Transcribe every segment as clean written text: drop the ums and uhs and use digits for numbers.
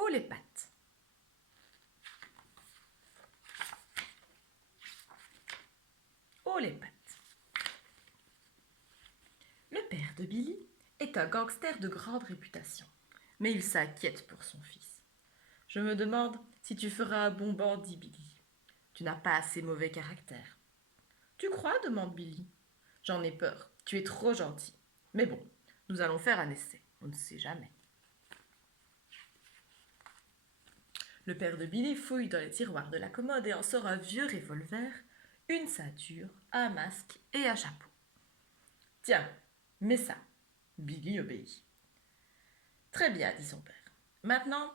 haut les pattes. Haut les pattes. Le père de Billy est un gangster de grande réputation, mais il s'inquiète pour son fils. Je me demande si tu feras un bon bandit, Billy. Tu n'as pas assez mauvais caractère. Tu crois demande Billy. J'en ai peur, tu es trop gentil. Mais bon, nous allons faire un essai, on ne sait jamais. Le père de Billy fouille dans les tiroirs de la commode et en sort un vieux revolver, une ceinture, un masque et un chapeau. Tiens, mets ça. Billy obéit. Très bien, dit son père. Maintenant,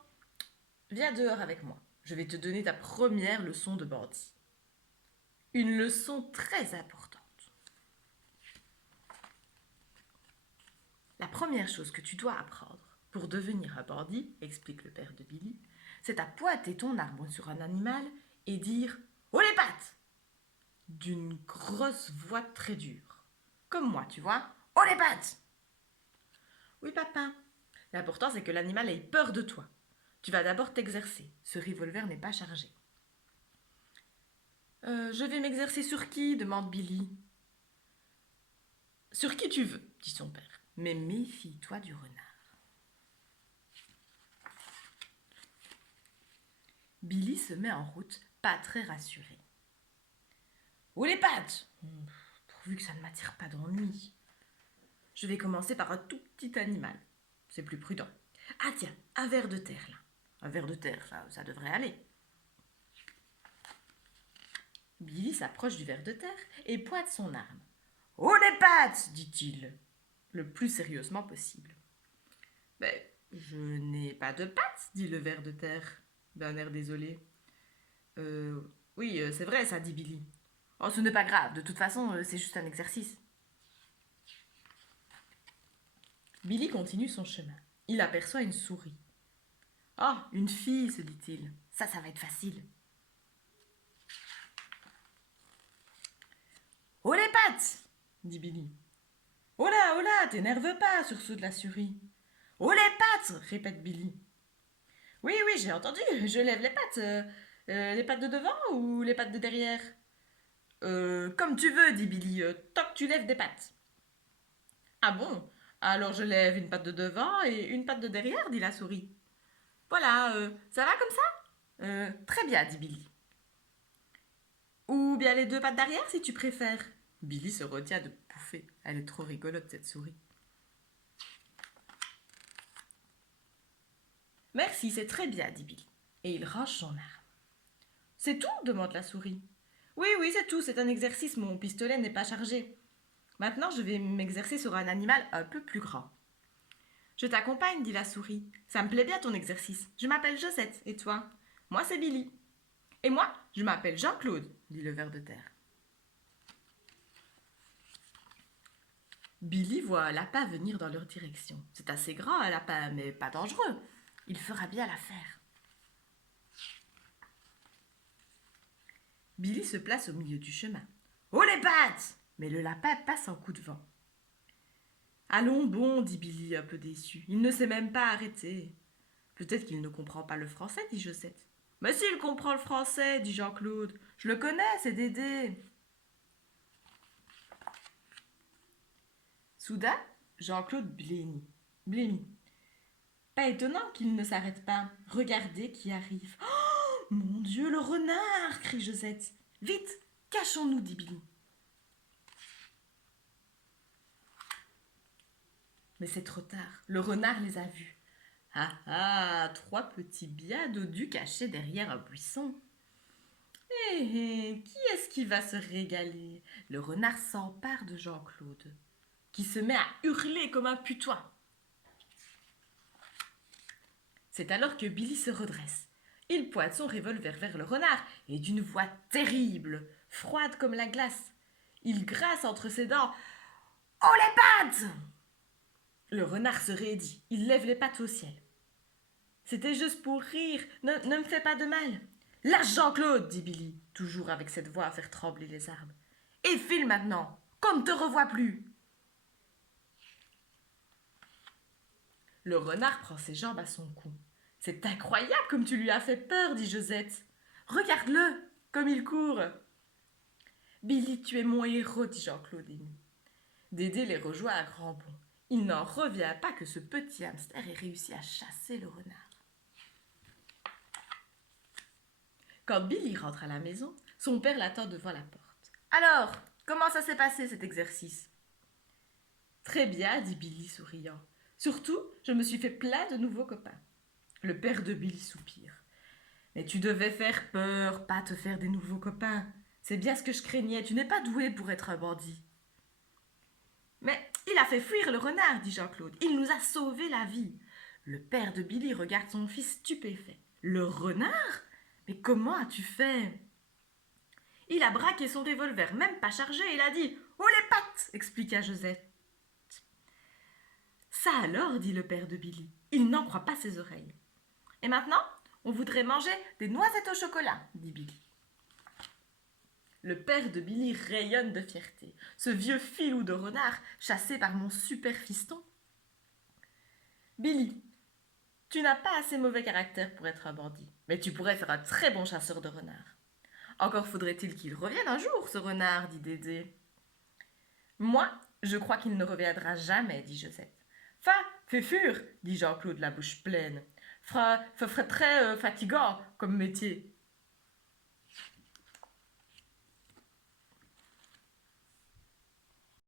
viens dehors avec moi. Je vais te donner ta première leçon de bandit. Une leçon très importante. La première chose que tu dois apprendre pour devenir un bandit, explique le père de Billy, c'est à pointer ton arme sur un animal et dire « Haut les pattes !» d'une grosse voix très dure. Comme moi, tu vois. « Haut les pattes !» Oui, papa. L'important, c'est que l'animal ait peur de toi. Tu vas d'abord t'exercer. Ce revolver n'est pas chargé. Je vais m'exercer sur qui demande Billy. Sur qui tu veux, dit son père. Mais méfie-toi du renard. Billy se met en route, pas très rassuré. Où les pattes pourvu que ça ne m'attire pas d'ennui. Je vais commencer par un tout petit animal. C'est plus prudent. Ah tiens, un ver de terre là. Un ver de terre, ça devrait aller. Billy s'approche du ver de terre et pointe son arme. « Oh les pattes !» dit-il, le plus sérieusement possible. « Mais je n'ai pas de pattes !» dit le ver de terre, d'un air désolé. Oui, c'est vrai, ça, dit Billy. Oh, ce n'est pas grave, de toute façon, c'est juste un exercice. Billy continue son chemin. Il aperçoit une souris. « Ah, une fille, se dit-il. Ça va être facile. » « Oh les pattes !» dit Billy. « Oh là, t'énerve pas, sursaute la souris. »« Oh les pattes !» répète Billy. « Oui, j'ai entendu, je lève les pattes de devant ou les pattes de derrière ?»« Comme tu veux, dit Billy, tant que tu lèves des pattes. »« Ah bon ? Alors je lève une patte de devant et une patte de derrière, dit la souris. »« Voilà, ça va comme ça ? Très bien, dit Billy. »« Ou bien les deux pattes d'arrière, si tu préfères. » Billy se retient de bouffer. Elle est trop rigolote, cette souris. « Merci, c'est très bien, dit Billy. Et il range son arme. « C'est tout ? demande la souris. « Oui, c'est tout, c'est un exercice, mon pistolet n'est pas chargé. Maintenant, je vais m'exercer sur un animal un peu plus grand. »« Je t'accompagne, dit la souris. Ça me plaît bien ton exercice. Je m'appelle Josette, et toi ? Moi, c'est Billy. Et moi, je m'appelle Jean-Claude, dit le ver de terre. Billy voit un lapin venir dans leur direction. C'est assez grand, un lapin, mais pas dangereux. Il fera bien l'affaire. Billy se place au milieu du chemin. « Oh les pattes !» Mais le lapin passe en coup de vent. « Allons bon, dit Billy, un peu déçu. Il ne sait même pas arrêter. »« Peut-être qu'il ne comprend pas le français, dit Josette. »« Mais s'il comprend le français, dit Jean-Claude. Je le connais, c'est Dédé. » Soudain, Jean-Claude blêmit. Pas étonnant qu'il ne s'arrête pas. Regardez qui arrive. Oh, mon Dieu, le renard crie Josette. Vite, cachons-nous, dit Billy. Mais c'est trop tard. Le renard les a vus. Ah, trois petits biens dodus cachés derrière un buisson. Qui est-ce qui va se régaler ? Le renard s'empare de Jean-Claude, qui se met à hurler comme un putois. C'est alors que Billy se redresse. Il pointe son revolver vers le renard et d'une voix terrible, froide comme la glace, il grasse entre ses dents. « Oh les pattes !» Le renard se raidit, il lève les pattes au ciel. « C'était juste pour rire, ne me fais pas de mal. »« Lâche Jean-Claude, dit Billy, toujours avec cette voix à faire trembler les arbres. Et file maintenant, qu'on ne te revoie plus. » Le renard prend ses jambes à son cou. C'est incroyable comme tu lui as fait peur, dit Josette. Regarde-le, comme il court. Billy, tu es mon héros, dit Jean-Claude ému. Dédé les rejoint à grands bonds. Il n'en revient pas que ce petit hamster ait réussi à chasser le renard. Quand Billy rentre à la maison, son père l'attend devant la porte. Alors, comment ça s'est passé cet exercice? Très bien, dit Billy souriant. Surtout, je me suis fait plein de nouveaux copains. Le père de Billy soupire. Mais tu devais faire peur, pas te faire des nouveaux copains. C'est bien ce que je craignais, tu n'es pas doué pour être un bandit. Mais il a fait fuir le renard, dit Jean-Claude. Il nous a sauvé la vie. Le père de Billy regarde son fils stupéfait. Le renard? Mais comment as-tu fait? Il a braqué son revolver, même pas chargé, et il a dit « Oh les pattes !» expliqua Josette. Ça alors, dit le père de Billy. Il n'en croit pas ses oreilles. Et maintenant, on voudrait manger des noisettes au chocolat, dit Billy. Le père de Billy rayonne de fierté. Ce vieux filou de renard, chassé par mon super fiston. Billy, tu n'as pas assez mauvais caractère pour être un bandit, mais tu pourrais faire un très bon chasseur de renards. Encore faudrait-il qu'il revienne un jour, ce renard, dit Dédé. Moi, je crois qu'il ne reviendra jamais, dit Josette. Fais fur, dit Jean-Claude la bouche pleine. Ferait très fatigant comme métier.